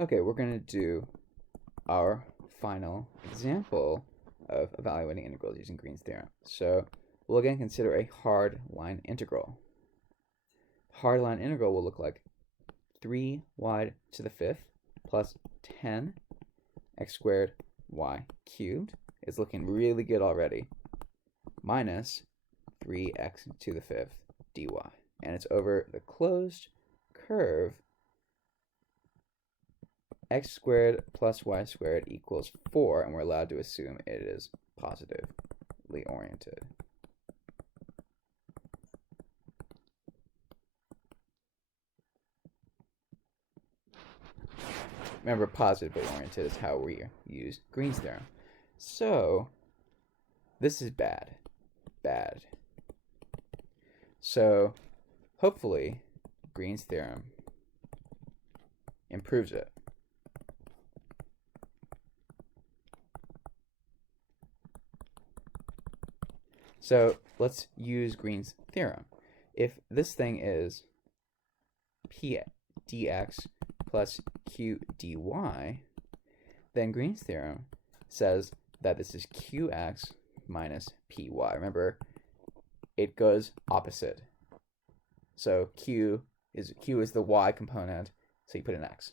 Okay, we're going to do our final example of evaluating integrals using Green's theorem. So we'll again consider a hard line integral. Hard line integral will look like 3y to the 5th plus 10 x squared y cubed. It's looking really good already. Minus 3x to the 5th dy. And it's over the closed curve x squared plus y squared equals 4, and we're allowed to assume it is positively oriented. Remember, positively oriented is how we use Green's theorem. So this is bad. Bad. So hopefully Green's theorem improves it. So let's use Green's theorem. If this thing is p dx plus q dy, then Green's theorem says that this is qx minus py. Remember, it goes opposite. So q is the y component, so you put an x.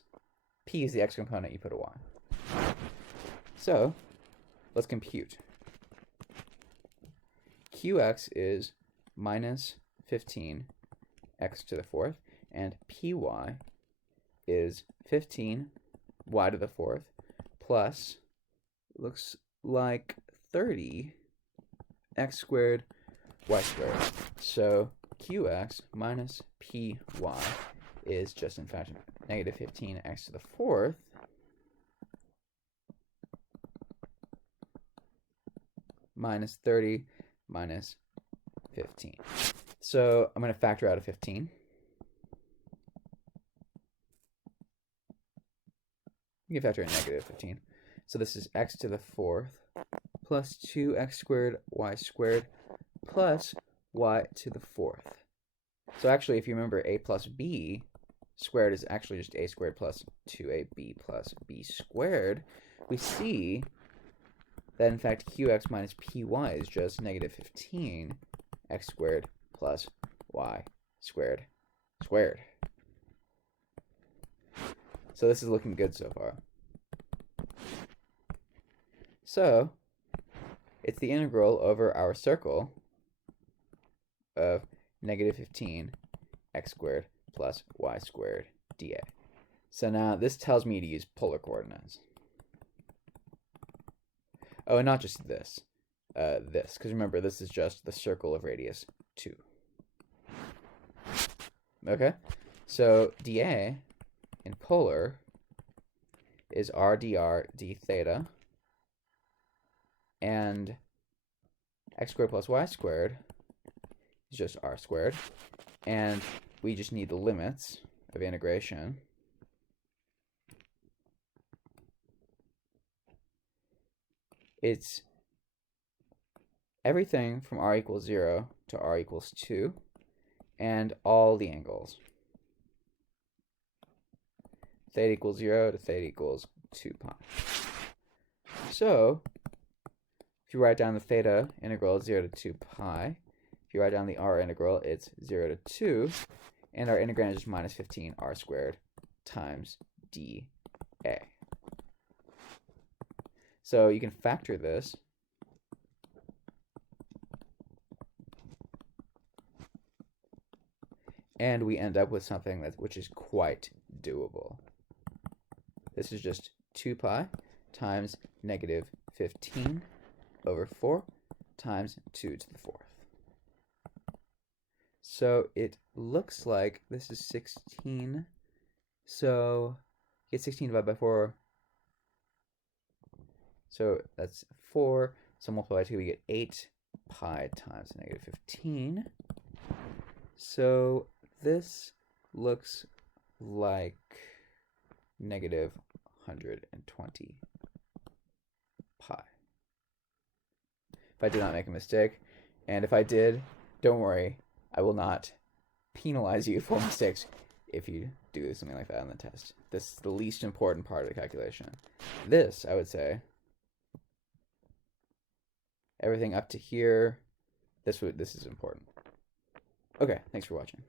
P is the x component, you put a y. So let's compute. Qx is minus 15 x to the 4th, and py is 15 y to the 4th plus, looks like 30 x squared y squared. So qx minus py is just, in fact, negative 15 x to the 4th minus 30 minus 15. So I'm going to factor out a 15. You can factor in negative 15. So this is x to the 4th plus 2x squared y squared plus y to the 4th. So actually, if you remember, a plus b squared is actually just a squared plus 2ab plus b squared. We see that, in fact, qx minus py is just negative 15 x squared plus y squared squared. So this is looking good so far. So it's the integral over our circle of negative 15 x squared plus y squared dA. So now this tells me to use polar coordinates. Oh, and not just this. Because remember, this is just the circle of radius 2. Okay? So dA in polar is r dr d theta, and x squared plus y squared is just r squared, and we just need the limits of integration. It's everything from r equals 0 to r equals 2, and all the angles. Theta equals 0 to theta equals 2 pi. So if you write down the theta integral, it's 0 to 2 pi. If you write down the r integral, it's 0 to 2. And our integrand is just minus 15 r squared times dA. So you can factor this. And we end up with something which is quite doable. This is just 2 pi times negative 15 over 4 times 2 to the 4th. So it looks like this is 16. So get 16 divided by 4. So that's 4. So multiply by 2, we get 8 pi times negative 15. So this looks like negative 120 pi. If I did not make a mistake, and if I did, don't worry, I will not penalize you for mistakes. if you do something like that on the test. This is the least important part of the calculation. This, I would say, everything up to here, this is important. Okay, thanks for watching.